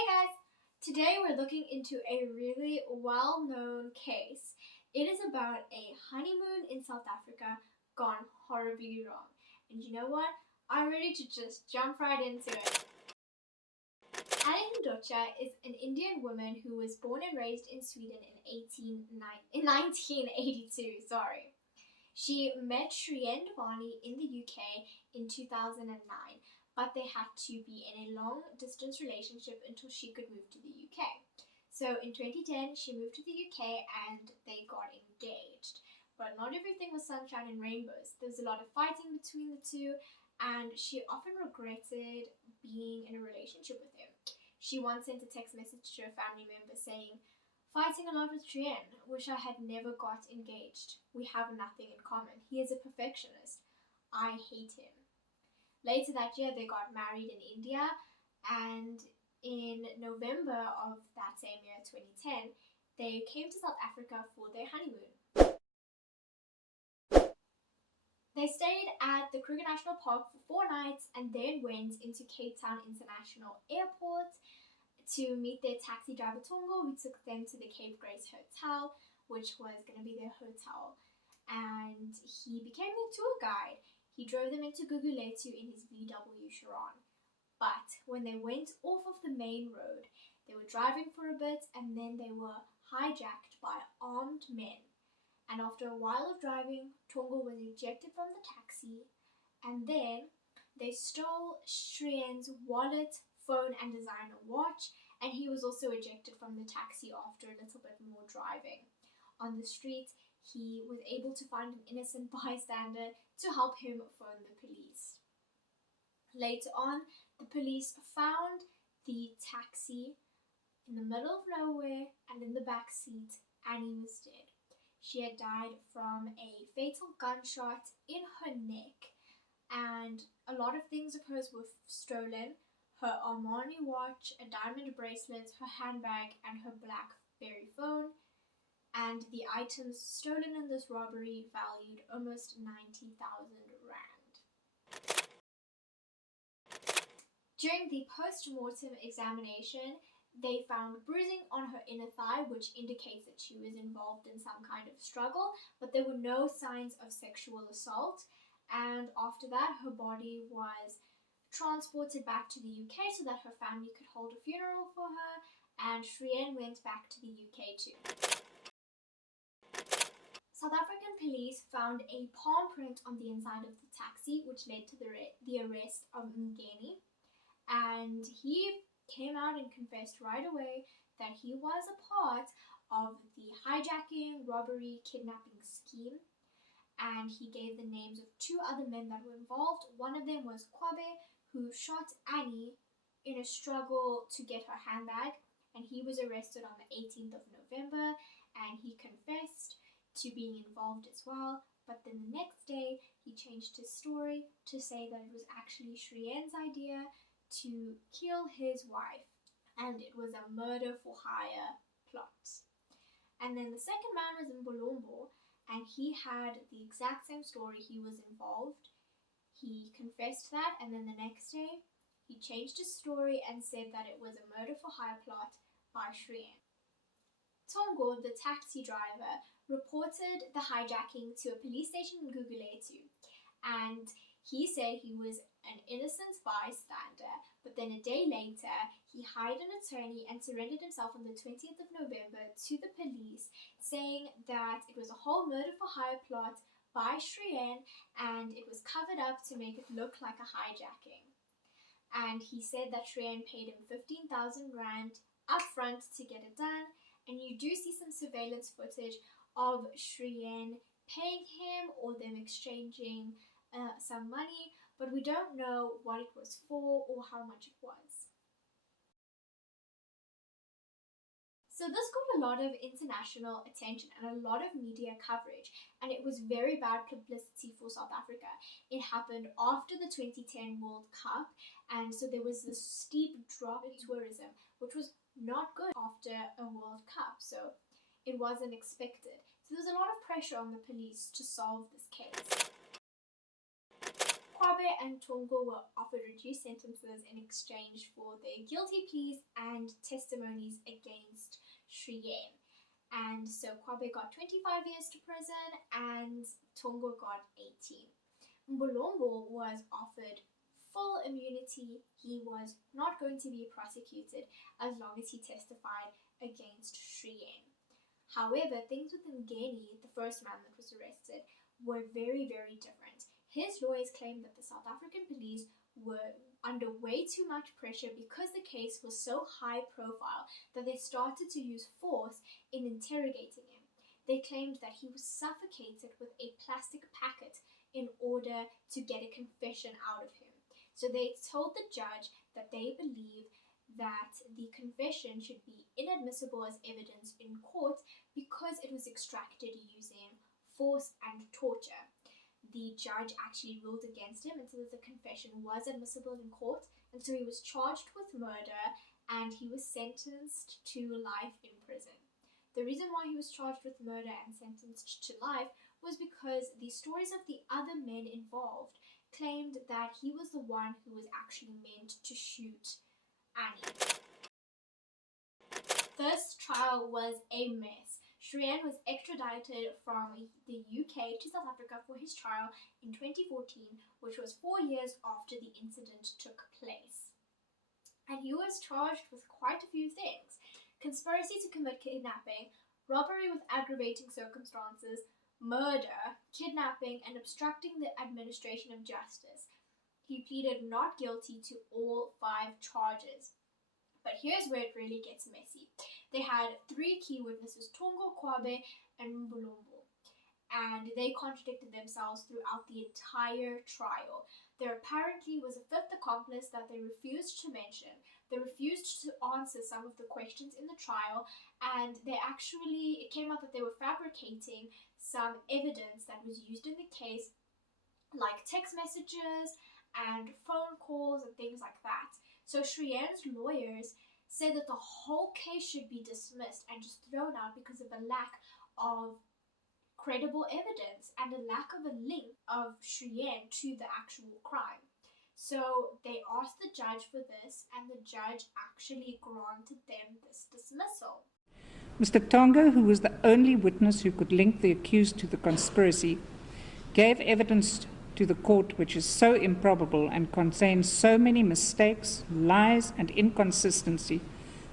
Hey guys! Today we're looking into a really well-known case. It is about a honeymoon in South Africa gone horribly wrong. And you know what? I'm ready to just jump right into it. Honeymoon is an Indian woman who was born and raised in Sweden in 1982. She met Shrien in the UK in 2009, but they had to be in a long-distance relationship until she could move to the UK. So in 2010, she moved to the UK and they got engaged. But not everything was sunshine and rainbows. There was a lot of fighting between the two, and she often regretted being in a relationship with him. She once sent a text message to a family member saying, "Fighting a lot with Shrien. Wish I had never got engaged. We have nothing in common. He is a perfectionist. I hate him." Later that year, they got married in India, and in November of that same year, 2010, they came to South Africa for their honeymoon. They stayed at the Kruger National Park for 4 nights and then went into Cape Town International Airport to meet their taxi driver Tongo, who took them to the Cape Grace Hotel, which was going to be their hotel. And he became their tour guide. He drove them into Gugulethu in his VW Chiron. But when they went off of the main road, they were driving for a bit and then they were hijacked by armed men. And after a while of driving, Tongo was ejected from the taxi, and then they stole Shrien's wallet, phone and designer watch, and he was also ejected from the taxi after a little bit more driving. On the street, he was able to find an innocent bystander to help him phone the police. Later on, the police found the taxi in the middle of nowhere and in the back seat, and he was dead. She had died from a fatal gunshot in her neck, and a lot of things of hers were stolen. Her Armani watch, a diamond bracelet, her handbag, and her BlackBerry phone. And the items stolen in this robbery valued almost 90,000 rand. During the post-mortem examination, they found bruising on her inner thigh, which indicates that she was involved in some kind of struggle, but there were no signs of sexual assault. And after that, her body was transported back to the UK so that her family could hold a funeral for her, and Shrien went back to the UK too. South African police found a palm print on the inside of the taxi, which led to the arrest of Mngeni, and he came out and confessed right away that he was a part of the hijacking, robbery, kidnapping scheme, and he gave the names of 2 other men that were involved. One of them was Kwabe, who shot Annie in a struggle to get her handbag, and he was arrested on the 18th of November, and he confessed to being involved as well. But then the next day, he changed his story to say that it was actually Shrien's idea to kill his wife, and it was a murder for hire plot. And then the second man was in Bolombo, and he had the exact same story. He was involved. He confessed that, and then the next day he changed his story and said that it was a murder for hire plot by Shrien. Tongo, the taxi driver, reported the hijacking to a police station in Gugulethu, and he said he was an innocent bystander, but then a day later, he hired an attorney and surrendered himself on the 20th of November to the police, saying that it was a whole murder for hire plot by Shrien, and it was covered up to make it look like a hijacking. And he said that Shrien paid him 15,000 rand upfront to get it done, and you do see some surveillance footage of Shrien paying him or them exchanging some money, but we don't know what it was for or how much it was. So this got a lot of international attention and a lot of media coverage, and it was very bad publicity for South Africa. It happened after the 2010 World Cup, and so there was this steep drop in tourism, which was not good after a World Cup, so it wasn't expected. So there's a lot of pressure on the police to solve this case. Kwabe and Tongo were offered reduced sentences in exchange for their guilty pleas and testimonies against Shrien. And so Kwabe got 25 years to prison and Tongo got 18. Mbulombo was offered full immunity. He was not going to be prosecuted as long as he testified against Shrien. However, things with Ngeni, the first man that was arrested, were very, very different. His lawyers claimed that the South African police were under way too much pressure because the case was so high profile that they started to use force in interrogating him. They claimed that he was suffocated with a plastic packet in order to get a confession out of him. So they told the judge that they believe that the confession should be inadmissible as evidence in court because it was extracted using force and torture. The judge actually ruled against him and said that the confession was admissible in court, and so he was charged with murder and he was sentenced to life in prison. The reason why he was charged with murder and sentenced to life was because the stories of the other men involved claimed that he was the one who was actually meant to shoot Annie. This trial was a mess. Shrien was extradited from the UK to South Africa for his trial in 2014, which was 4 years after the incident took place. And he was charged with quite a few things: conspiracy to commit kidnapping, robbery with aggravating circumstances, murder, kidnapping, and obstructing the administration of justice. He pleaded not guilty to all 5 charges. But here's where it really gets messy. They had 3 key witnesses, Tongo, Kwabe, and Mbulombo, and they contradicted themselves throughout the entire trial. There apparently was a 5th accomplice that they refused to mention. They refused to answer some of the questions in the trial, and it came out that they were fabricating some evidence that was used in the case, like text messages and phone calls and things like that. So Shrien's lawyers said that the whole case should be dismissed and just thrown out because of a lack of credible evidence and a lack of a link of Shrien to the actual crime. So they asked the judge for this, and the judge actually granted them this dismissal. Mr. Tonga, who was the only witness who could link the accused to the conspiracy, gave evidence to the court which is so improbable and contains so many mistakes, lies, and inconsistency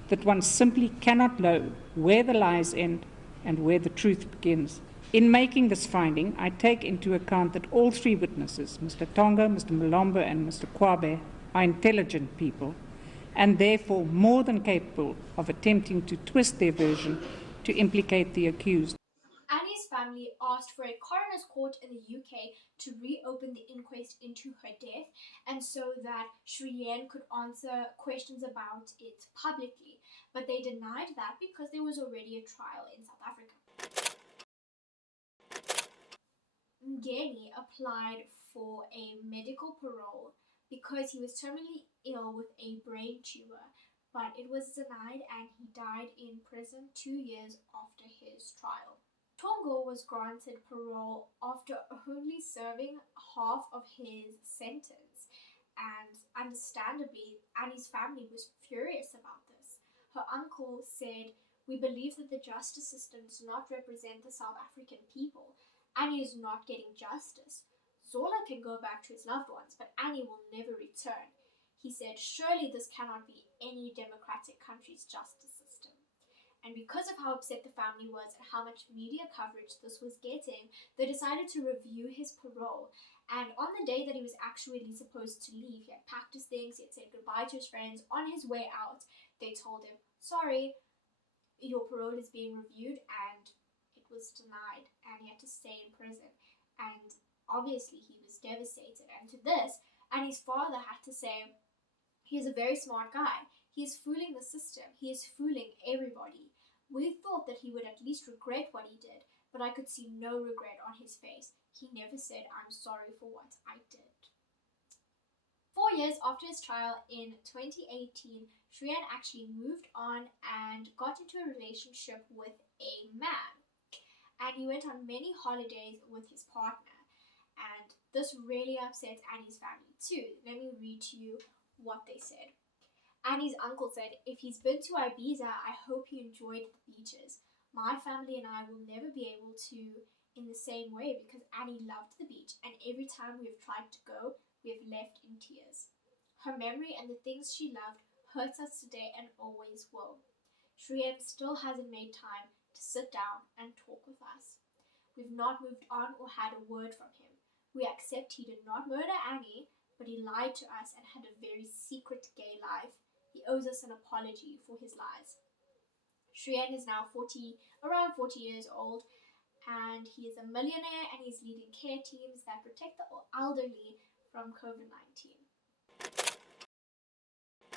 that one simply cannot know where the lies end and where the truth begins. In making this finding, I take into account that all 3 witnesses, Mr. Tonga, Mr. Mulombo, and Mr. Kwabe, are intelligent people and therefore more than capable of attempting to twist their version to implicate the accused. Annie's family asked for a coroner's court in the UK to reopen the inquest into her death, and so that Shrien could answer questions about it publicly. But they denied that because there was already a trial in South Africa. Ngeni applied for a medical parole because he was terminally ill with a brain tumor, but it was denied and he died in prison 2 years after his trial. Tongo was granted parole after only serving half of his sentence, and understandably, Annie's family was furious about this. Her uncle said, "We believe that the justice system does not represent the South African people. Annie is not getting justice. Zola can go back to his loved ones, but Annie will never return." He said, "Surely this cannot be any democratic country's justice system." And because of how upset the family was at how much media coverage this was getting, they decided to review his parole. And on the day that he was actually supposed to leave, he had packed his things, he had said goodbye to his friends. On his way out, they told him, "Sorry, your parole is being reviewed," and it was denied, and he had to stay in prison. And obviously he was devastated. And to this, Annie's father had to say, "He's a very smart guy. He is fooling the system. He is fooling everybody. We thought that he would at least regret what he did, but I could see no regret on his face. He never said, 'I'm sorry for what I did.'" 4 years after his trial in 2018, Shrien actually moved on and got into a relationship with a man. And he went on many holidays with his partner. And This really upset Annie's family too. Let me read to you what they said. Annie's uncle said, "If he's been to Ibiza, I hope he enjoyed the beaches. My family and I will never be able to in the same way because Annie loved the beach, and every time we have tried to go, we have left in tears. Her memory and the things she loved hurts us today and always will. Shrien still hasn't made time to sit down and talk with us. We've not moved on or had a word from him. We accept he did not murder Annie, but he lied to us and had a very secret gay life. He owes us an apology for his lies." Shrien is now around 40 years old, and he is a millionaire and he's leading care teams that protect the elderly from COVID-19.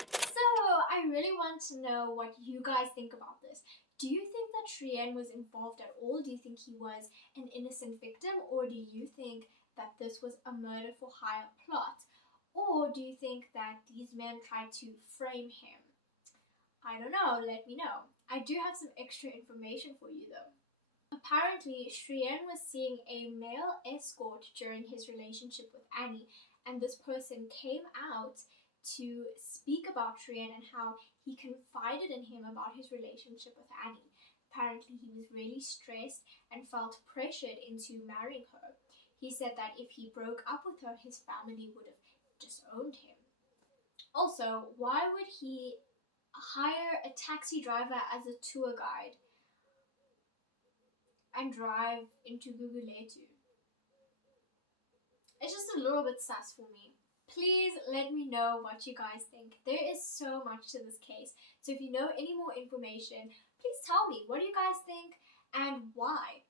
So, I really want to know what you guys think about this. Do you think that Shrien was involved at all? Do you think he was an innocent victim? Or do you think that this was a murder for hire plot? Or do you think that these men tried to frame him? I don't know, let me know. I do have some extra information for you though. Apparently, Shrien was seeing a male escort during his relationship with Annie, and this person came out to speak about Shrien and how he confided in him about his relationship with Annie. Apparently, he was really stressed and felt pressured into marrying her. He said that if he broke up with her, his family would have disowned him. Also, why would he hire a taxi driver as a tour guide and drive into Guguletu? It's just a little bit sus for me. Please let me know what you guys think. There is so much to this case. So if you know any more information, please tell me. What do you guys think and why?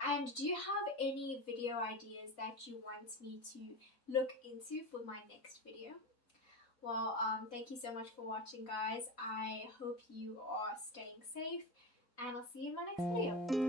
And do you have any video ideas that you want me to look into for my next video? Well, thank you so much for watching, guys. I hope you are staying safe, and I'll see you in my next video.